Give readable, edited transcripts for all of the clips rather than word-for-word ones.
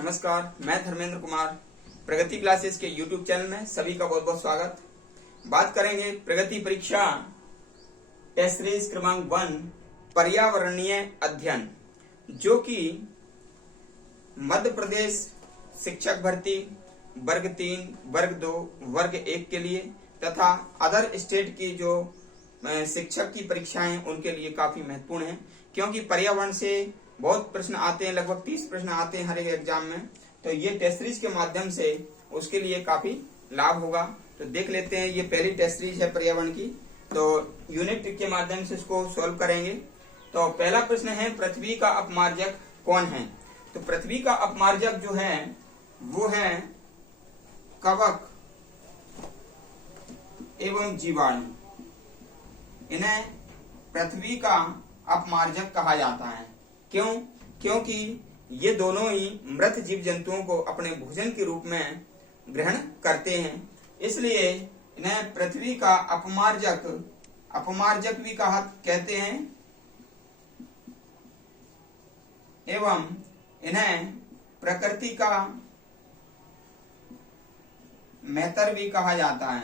नमस्कार, मैं धर्मेंद्र कुमार प्रगति क्लासेस के YouTube चैनल में सभी का बहुत बहुत स्वागत। बात करेंगे प्रगति परीक्षा टेस्ट सीरीज क्रमांक 1 पर्यावरणीय अध्ययन, जो कि मध्य प्रदेश शिक्षक भर्ती वर्ग 3, वर्ग 2, वर्ग 1 के लिए तथा अदर स्टेट की जो शिक्षक की परीक्षाएं उनके लिए काफी महत्वपूर्ण है, क्योंकि पर्यावरण से बहुत प्रश्न आते हैं, लगभग 30 प्रश्न आते हैं हर एक एग्जाम में। तो ये टेस्ट सीरीज के माध्यम से उसके लिए काफी लाभ होगा। तो देख लेते हैं, ये पहली टेस्ट सीरीज है पर्यावरण की, तो यूनिट के माध्यम से इसको सॉल्व करेंगे। तो पहला प्रश्न है, पृथ्वी का अपमार्जक कौन है? तो पृथ्वी का अपमार्जक जो है वो है कवक एवं जीवाणु। इन्हें पृथ्वी का अपमार्जक कहा जाता है। क्यों? क्योंकि ये दोनों ही मृत जीव जंतुओं को अपने भोजन के रूप में ग्रहण करते हैं, इसलिए इन्हें पृथ्वी का अपमार्जक भी कहते हैं एवं इन्हें प्रकृति का मेहतर भी कहा जाता है।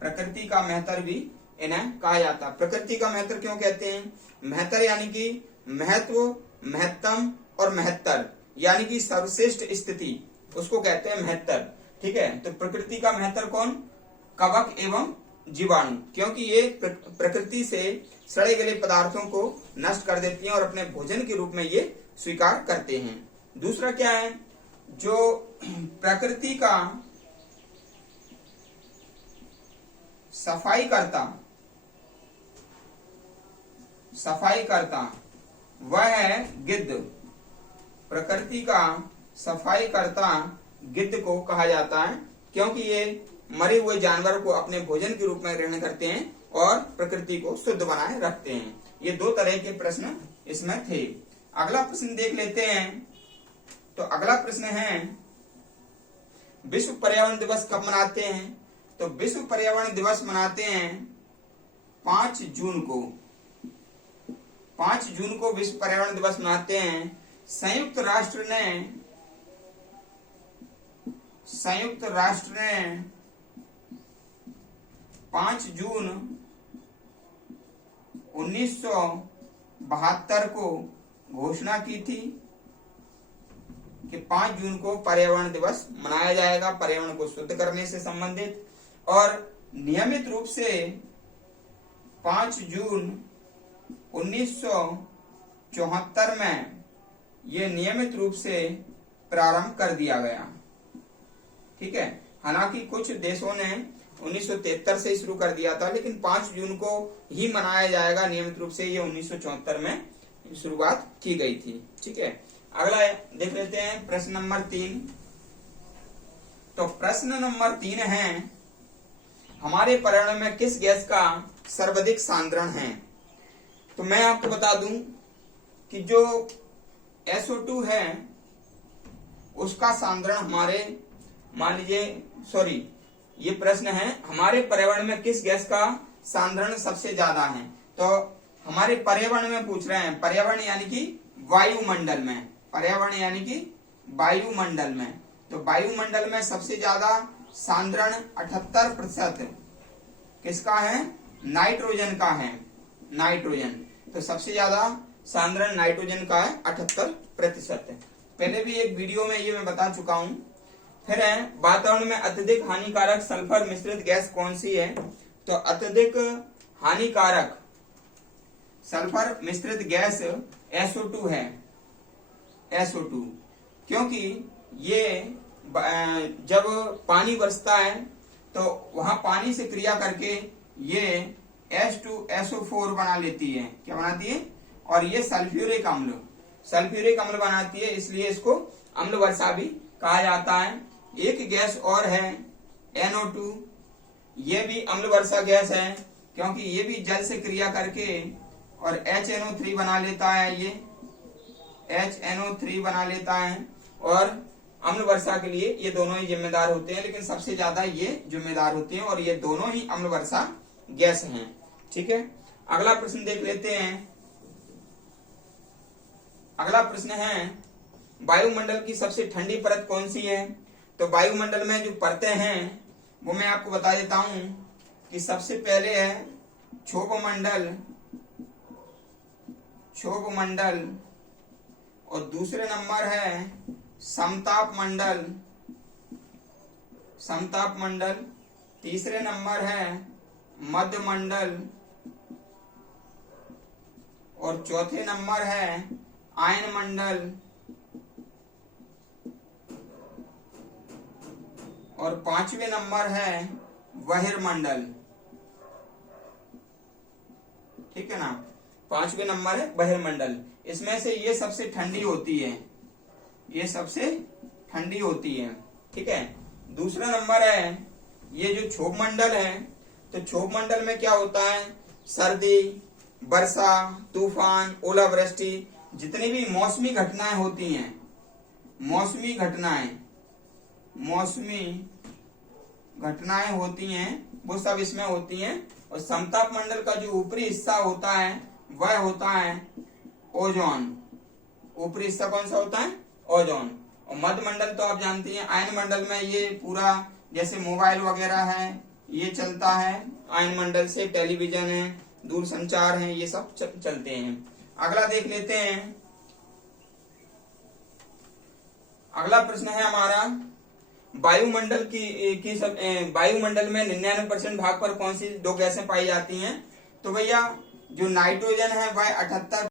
प्रकृति का मेहतर भी इन्हें कहा जाता है। प्रकृति का मेहतर क्यों कहते हैं? मेहतर यानी कि महत्व, महत्तम और महत्तर, यानी कि सर्वश्रेष्ठ स्थिति, उसको कहते हैं महत्तर। ठीक है, तो प्रकृति का मेहतर कौन? कवक एवं जीवाणु, क्योंकि ये प्रकृति से सड़े गले पदार्थों को नष्ट कर देती हैं और अपने भोजन के रूप में ये स्वीकार करते हैं। दूसरा क्या है? जो प्रकृति का सफाई करता वह है गिद्ध। प्रकृति का सफाई करता गिद्ध को कहा जाता है, क्योंकि ये मरे हुए जानवर को अपने भोजन के रूप में ग्रहण करते हैं और प्रकृति को शुद्ध बनाए रखते हैं। ये दो तरह के प्रश्न इसमें थे। अगला प्रश्न देख लेते हैं। तो अगला प्रश्न है, विश्व पर्यावरण दिवस कब मनाते हैं? तो विश्व पर्यावरण दिवस मनाते हैं 5 जून को। 5 जून को विश्व पर्यावरण दिवस मनाते हैं। संयुक्त राष्ट्र ने 5 जून 1972 को घोषणा की थी कि 5 जून को पर्यावरण दिवस मनाया जाएगा, पर्यावरण को शुद्ध करने से संबंधित। और नियमित रूप से 5 जून 1974 में ये नियमित रूप से प्रारंभ कर दिया गया। ठीक है, हालांकि कुछ देशों ने 1973 से शुरू कर दिया था, लेकिन 5 जून को ही मनाया जाएगा नियमित रूप से। ये 1974 में शुरुआत की गई थी। ठीक है, अगला देख लेते हैं, प्रश्न नंबर 3। तो प्रश्न नंबर 3 है, हमारे पर्यावरण में किस गैस का सर्वाधिक सांद्रण है? तो मैं आपको बता दूं कि जो SO2 है उसका सांद्रण हमारे, मान लीजिए, ये प्रश्न है, हमारे पर्यावरण में किस गैस का सांद्रण सबसे ज्यादा है? तो हमारे पर्यावरण में पूछ रहे हैं, पर्यावरण यानी कि वायुमंडल में, पर्यावरण यानी कि वायुमंडल में। तो वायुमंडल में सबसे ज्यादा सांद्रण 78% किसका है? नाइट्रोजन का है। नाइट्रोजन, तो सबसे ज्यादा सांद्रण नाइट्रोजन का है 78%। पहले भी एक वीडियो में ये मैं बता चुका हूं। फिर है, वातावरण में अत्यधिक हानिकारक सल्फर मिश्रित गैस कौन सी है? तो अत्यधिक हानिकारक सल्फर मिश्रित गैस SO2 है। SO2, क्योंकि ये जब पानी बरसता है तो वहां पानी से क्रिया करके ये H2SO4 बना लेती है। क्या बनाती है? और ये सल्फ्यूरिक अम्ल बनाती है, इसलिए इसको अम्ल वर्षा भी कहा जाता है। एक गैस और है NO2, ये भी अम्ल वर्षा गैस है, क्योंकि ये भी जल से क्रिया करके और HNO3 बना लेता है। ये HNO3 बना लेता है और अम्ल वर्षा के लिए ये दोनों ही जिम्मेदार होते हैं, लेकिन सबसे ज्यादा ये जिम्मेदार होते हैं और ये दोनों ही अम्ल वर्षा गैस हैं। ठीक है, अगला प्रश्न देख लेते हैं। अगला प्रश्न है वायुमंडल की सबसे ठंडी परत कौन सी है। तो वायुमंडल में जो परतें हैं वो मैं आपको बता देता हूं कि सबसे पहले है क्षोभ मंडल और दूसरे नंबर है समताप मंडल, तीसरे नंबर है मध्य मंडल और चौथे नंबर है आयन मंडल और पांचवें नंबर है बहिर्मंडल। ठीक है ना, पांचवें नंबर है बहिर्मंडल। इसमें से ये सबसे ठंडी होती है, ठीक है। दूसरा नंबर है ये जो क्षोभ मंडल है, तो क्षोभ मंडल में क्या होता है, सर्दी, वर्षा, तूफान, ओलावृष्टि, जितनी भी मौसमी घटनाएं होती हैं, मौसमी घटनाएं होती हैं वो सब इसमें होती हैं। और समताप मंडल का जो ऊपरी हिस्सा होता है वह होता है ओजोन। ऊपरी हिस्सा कौन सा होता है, ओजोन। और मध्य मंडल तो आप जानती हैं, आयन मंडल में ये पूरा जैसे मोबाइल वगैरह है ये चलता है आयन मंडल से, टेलीविजन है, दूरसंचार है, ये सब चलते हैं। अगला देख लेते हैं। अगला प्रश्न है हमारा वायुमंडल वायुमंडल में 99% भाग पर कौन सी दो गैसें पाई जाती हैं। तो भैया जो नाइट्रोजन है वह 78